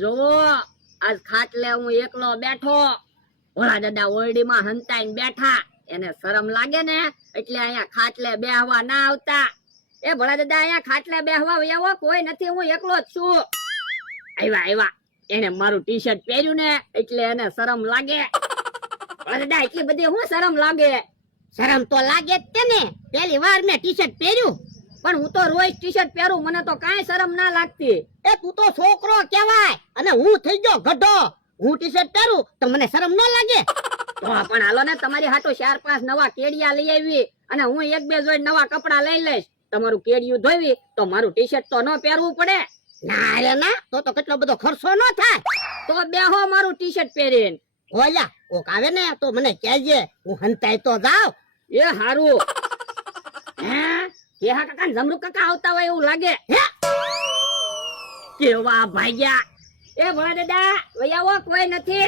જોવો આજ ખાટલે હું એકલો બેઠો, ભોળા દાદા ઓરડીમાં હંતાઈને બેઠા. એને શરમ લાગે ને એટલે અહીંયા ખાટલે બેહવા ના આવતા. એ ભોળા દાદા અહીંયા ખાટલે બેહવા આવો, કોઈ નથી, હું એકલો જ છું. આવ્યા એને મારું ટી શર્ટ પહેર્યું ને એટલે એને શરમ લાગે. ભોળા દાદા એટલી બધી હું શરમ લાગે? શરમ તો લાગે જ તે ને, પહેલી વાર મેં ટી શર્ટ પહેર્યું. પણ હું તો રોજ ટી શર્ટ પહેરું, મને તો કાંઈ શરમ ના લાગતી. એ તું તો છોકરો કહેવાય અને હું થઈ ગયો ગઢો. હું ટી શર્ટ પહેરું તો મને શરમ ન લાગે? તો પણ હાલો ને, તમારી હાટુ 4-5 નવા કેડિયા લઈ આવી અને હું 1-2 જોઈ નવા કપડા લઈ લઈશ. તમારું કેડિયું ધોવી તો મારું ટી શર્ટ તો ન પહેરવું પડે? ના રે ના, તો કેટલો બધો ખર્ચો ન થાય. તો બેહો મારું ટી શર્ટ પહેરીને. ઓલા કોક આવે ને તો મને કહેજે, હું હંતાઈ તો જાવ. એ હારું. હે કેહા કાકા ને જમરૂ કાકા આવતા હોય એવું લાગે. હે કેવા ભાગ્યા. એ ભોળા દાદા વયાવો, કોઈ નથી.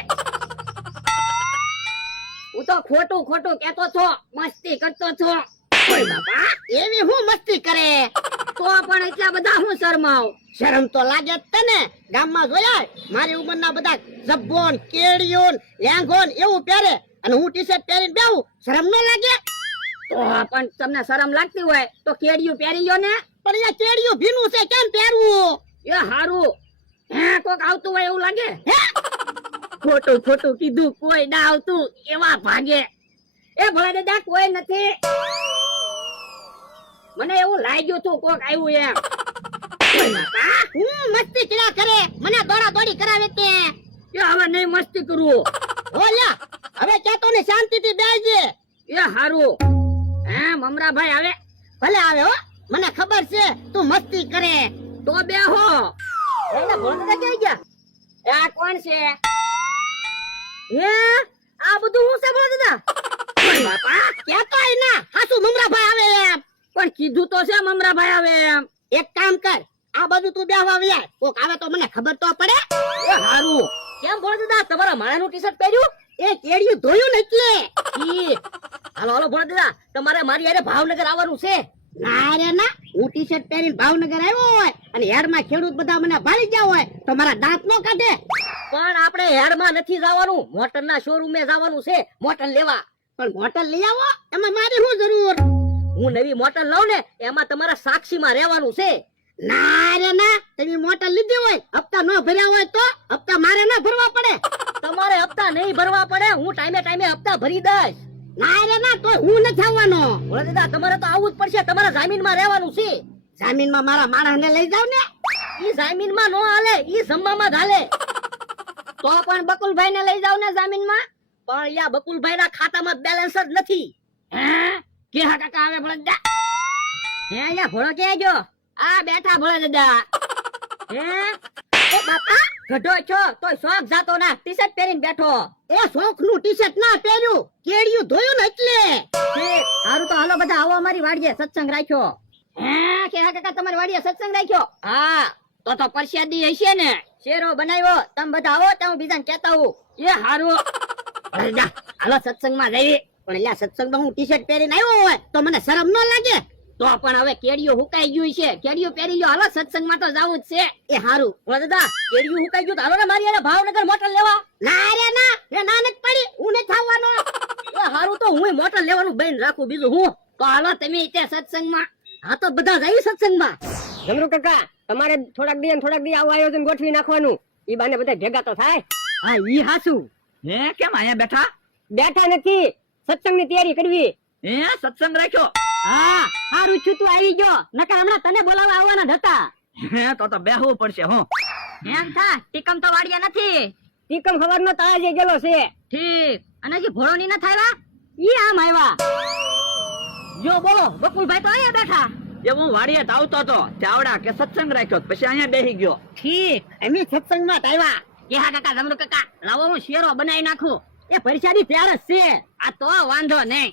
હું તો ખોટું કેતો છો, મસ્તી કરતો છો. ઓય બાપા, એવી હું મસ્તી કરે? તો પણ એટલા બધા હું શરમાવ? શરમ તો લાગે જ તને. ગામમાં જોયા મારી ઉંમરના બધા જબ્બોન કેડિયોન લેંઘોન એવું પહેરે અને હું ટી શર્ટ પહેરીને બેહું, શરમ ન લાગે? તો પણ તમને શરમ લાગતી હોય તો કેડિયું પહેરી લ્યો ને. પણ એ કેડિયું ભીનું છે, કેમ પહેરવું? એ હારું. હે કોક આવતું હોય એવું લાગે? હે ખોટું કીધું, કોઈ ના આવતું, એવા ભાગે. એ ભોળા દાદા કોઈ નથી. મને એવું લાગ્યું તું કોક આવ્યું એમ. હું મસ્તી કર્યા કરે, મને દોડા દોડી કરાવે તે. એ હવે નહીં મસ્તી કરું. ઓલા હવે કેતો ને શાંતિથી બેસજે. એ હારું. હે મમરાભાઈ આવે? ભલે આવે હો, મને ખબર છે તું મસ્તી કરે. તો બેહો. એલા ભોળા દાદા ક્યાં ગયા? એ આ કોણ છે? હે આ બધું હું છે ભોળા દાદા? બાપા કેતો આય ના, હાસુ મમરાભાઈ આવે એમ. પણ કીધું તો છે મમરાભાઈ આવે એમ. એક કામ કર, આ બધું તું બેહવા વ્યાય, કોક આવે તો મને ખબર તો પડે. એ હારું. કેમ ભોળા દાદા તમારા માળાનું ટી શર્ટ પહેર્યું? એ કેડિયું ધોયું ને એટલે. હાલો ભોળા દાદા, તમારે મારી હારે ભાવનગર આવવાનું છે. ના રે ના, હું ટી શર્ટ પહેરીને ભાવનગર આવ્યો હોય અને હેરમાં ખેડૂત બધા મને ભાળી ગયા હોય તો મારા દાંત નો કાઢે. પણ આપણે હેરમાં નથી જવાનું, મોટરના શોરૂમે જવાનું છે, મોટર લેવા. પણ મોટર લઈ આવો, એમાં મારી શું જરૂર? હું નવી મોટર લઉં ને એમાં તમારા સાક્ષીમાં રહેવાનું છે. ના રે ના, તમે મોટર લીધી હોય, હપ્તા ન ભર્યા હોય તો હપ્તા મારે ના ભરવા પડે. તમારે હપ્તા નહીં ભરવા પડે, હું ટાઈમે હપ્તા ભરી દઈશ. ના રે ના, તો હું નથી આવવાનો. ભોળા દાદા તમારે તો આવવું જ પડશે, તમારા જામીનમાં રહેવાનું છે. જામીનમાં મારા માણસને લઈ જાવ ને. ઈ જામીનમાં નો હાલે, ઈ જમવામાં જ હાલે. તો પણ બકુલભાઈ ને લઈ જાવ ને જામીનમાં. પણ યા બકુલભાઈ ના ખાતામાં બેલેન્સ જ નથી. હે કેહા કાકા આવે ભોળા દાદા? હે અહીંયા ભોળો ક્યાં ગયો? આ બેઠા ભોળા દાદા. હે એ બાપા ગઢો છો તોય શોખ જાતો ના, ટી શર્ટ પહેરીને બેઠો. એ શોખ નું ટી શર્ટ ના પહેર્યું, કેડિયું ધોયું ને એટલે. હારું તો હાલો બધા આવો અમારી વાડીએ, સત્સંગ રાખ્યો. હે કેહા કાકા તમારી વાડીએ સત્સંગ રાખ્યો? હા તો પરસાદી હશે ને, શેરો બનાવ્યો. તમે બધા આવો તો હું બીજાને કહેતા હું. એ હારું. હાલો સત્સંગમાં જઈએ. પણ અહીંયા સત્સંગમાં હું ટી શર્ટ પહેરીને આવ્યો હોય તો મને શરમ ન લાગે? તો પણ હવે કેડિયું હુકાઈ ગયું છે, કેડિયું પહેરી લ્યો, હાલો સત્સંગમાં તો જવું જ છે. એ હારું. ભોળા દાદા કેડિયું હુકાઈ ગયું તો હાલો ને મારી હારે ભાવનગર મોટર લેવા. ના રે ના, એ ના નથી પડી, હું નથી આવવાનો. એ હારું તો હું મોટર લેવાનું બેન રાખું, બીજું હું. તો હાલો તમે ત્યાં સત્સંગમાં. હા તો બધા જઈ સત્સંગમાં. જમરૂ કાકા તમારે થોડાક દી આવું આયોજન ગોઠવી નાખવાનું, ઈ બાને બધા ભેગા તો થાય. હા ઈ હાસુ. હે કેમ અહીંયા બેઠા? બેઠા નથી, સત્સંગની તૈયારી કરવી. હે સત્સંગ રાખ્યો? હા હારું છું તું આવી ગયો, નકર હમણાં તને બોલાવવા આવવાના જ હતા. હે તો બેહવું પડશે હો. એમ થા, ટીકમ તો વાડિયા નથી. ટીકમ ખબરનો તાજે ગયેલો છે. ઠીક. અને જે ભોળોની ન થાયવા ઈ આમ આવ્યા. જો બોલો બકુલભાઈ તો અહીંયા બેઠા. એ હું વાડીએ આવતો હતો, ચાવડા કે સત્સંગ રાખ્યો, પછી અહીંયા બેહી ગયો. ઠીક. અમે સત્સંગમાં જ આવ્યા. કેહા કાકા જમરૂ કાકા લાવો હું શેરો બનાવી નાખું. એ પરીક્ષાની તૈયાર જ છે. આ તો વાંધો નહીં.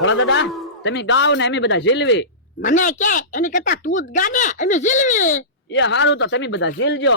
ભોળા દાદા તમે ગાવ ને અમે બધા ઝીલવી. મને કે એની કરતા તું જ ગાને, અમે ઝીલવી. એ હારું તો તમે બધા ઝીલજો.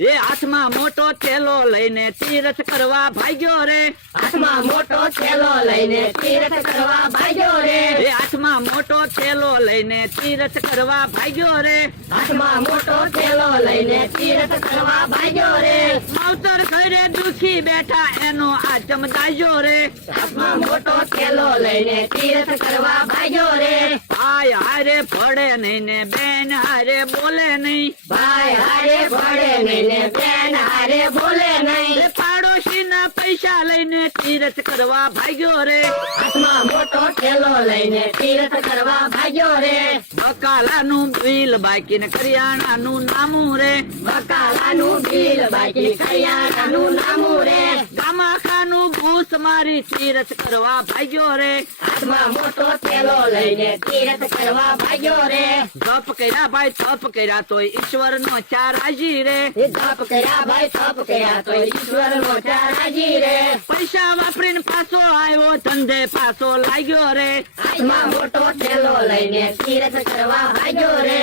એ હાથમાં મોટો થેલો લઈને તીરથ કરવા ભાગ્યો રે. હાથમાં મોટો થેલો લઈને તીરથ કરવા ભાગ્યો રે. એ હાથમાં મોટો થેલો લઈને તીરથ કરવા ભાગ્યો રે. હાથમાં મોટો થેલો લઈને તીરથ કરવા ભાગ્યો રે. માવતર ઘરે દુખી બેઠા એનો આ ચમદાજો રે. હાથમાં મોટો થેલો લઈને તીરથ કરવા ભાગ્યો રે. ભાઈ હારે ભળે નહીં ને બેન હારે બોલે નહીં. ભાઈ હારે ભળે નહીં ને બેન હારે બોલે નહીં. એ પાડોશીના પૈસા લઈને તીરથ કરવા ભાગ્યો રે. હાથમાં મોટો થેલો લઈને તીરથ કરવા ભાગ્યો રે. બકાલાનું બિલ બાકી ને કરિયાણાનું નામું રે. બકાલાનું બિલ બાકી કરિયાણાનું નામું રે. ગામાખાનું ભૂસ મારી તીરથ કરવા ભાગ્યો રે. હાથમાં મોટો થેલો લઈને તીરથ કરવા ભાગ્યો રે. જપ કર્યા ભાઈ તપ કર્યા તોય ઈશ્વર નો ચાર રાજી રે. તપ કર્યા ભાઈ તપ કર્યા તો ઈશ્વર નો ચારાજી રે. પૈસા વાપરીને પાછો આવ્યો ધંધે પાછો લાગ્યો રે. હાથમાં મોટો થેલો લઈને તીરથ કરવા ભાગ્યો રે.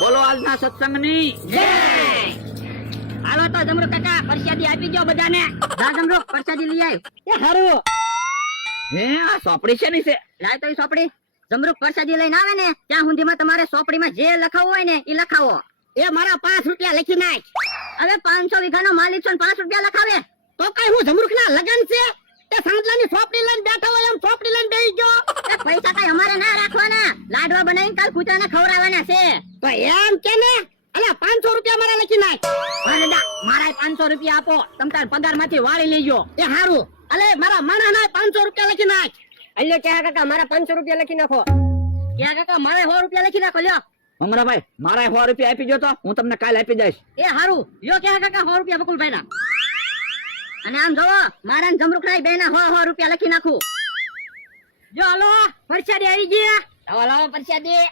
બોલો આજના સત્સંગની જય. હાલો તો જમરૂક કાકા પ્રસાદી આપી દો બધાને. જા જમરૂક પ્રસાદી લઈ આવ. એ હારું હે આ સોપડી છે ની છે. લાય તો ઈ સોપડી. જમરૂક પ્રસાદી લઈને આવે ને ત્યાં સુધીમાં તમારે સોપડીમાં જે લખાવવું હોય ને ઈ લખાવો. એ મારા 5 રૂપિયા લખી નાખ. હવે 500 વીઘાનો માલિક છો ને 5 રૂપિયા લખાવે. તો કઈ હું જમરૂખ ના લગન છે તે સાંજલાની ચોપડી લઈને બેઠા હોય એમ ચોપડી લઈને બેસી ગયો. એ પૈસા કઈ અમારે ના રાખવાના. લાડવા બનાવીને કાલ કૂતરાને ખવડાવવાના છે. તો એમ કે ને અલ્યા 500 રૂપિયા મારા લખી નાખ. અરે દાદા મારા 500 રૂપિયા આપો. તમ તાર પગાર માંથી વાળી લેજો. એ હારું અલે મારા માણા ના 500 રૂપિયા લખી નાખ. અલ્યો ક્યાં કાકા મારા 500 રૂપિયા લખી નાખો. ક્યાં કાકા મારે 100 રૂપિયા લખી નાખો. લ્યો મમરાભાઈ મારા 100 રૂપિયા આપી જો તો હું તમને કાલ આપી દઈશ. એ હારું. લ્યો ક્યાં કાકા 100 રૂપિયા બકુલભાઈ ના. અને આમ જોવો મારા ને જમરૂક ના બે ના 100 રૂપિયા લખી નાખું. જો હાલો પરસાદી આવી ગયા. લાવો લાવો પરસાદી.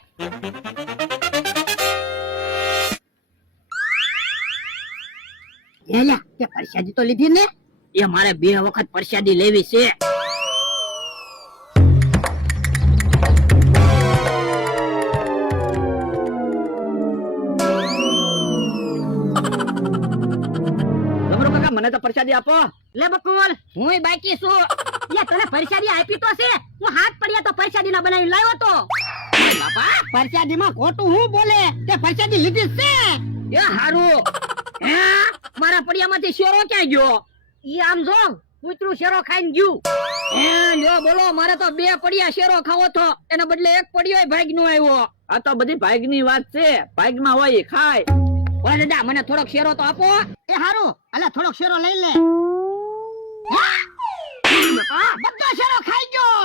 એલા તે પરસાદી તો લીધી ને. એ મારે 2 વખત પરસાદી લેવી છે. જમરો કાકા મને તો પ્રસાદી આપો. લે બકુલ હું બાકી છું. યા તને પરસાદી આપી તો છે. હું હાથ પડ્યા તો પરસાદી ના બનાવી લાવ્યો તો. બાપા પરસાદી માં ખોટું હું બોલે તે પરસાદી લીધી છે. એ હારું. હે મારા પડિયામાંથી શેરો ક્યાં ગયો? ઈ આમ જો કૂતરું શેરો ખાઈને ગયું. હે લ્યો બોલો મારે તો 2 પડિયા શેરો ખાવો તો એના બદલે 1 પડિયો ભાગ નો આવ્યો. આ તો બધી ભાગની વાત છે. ભાગમાં હોય એ ખાય. ઓય દાદા મને થોડોક શેરો તો આપો. એ હારું અલ્યા થોડોક શેરો લઈ લે. બધો શેરો ખાઈ ગયો.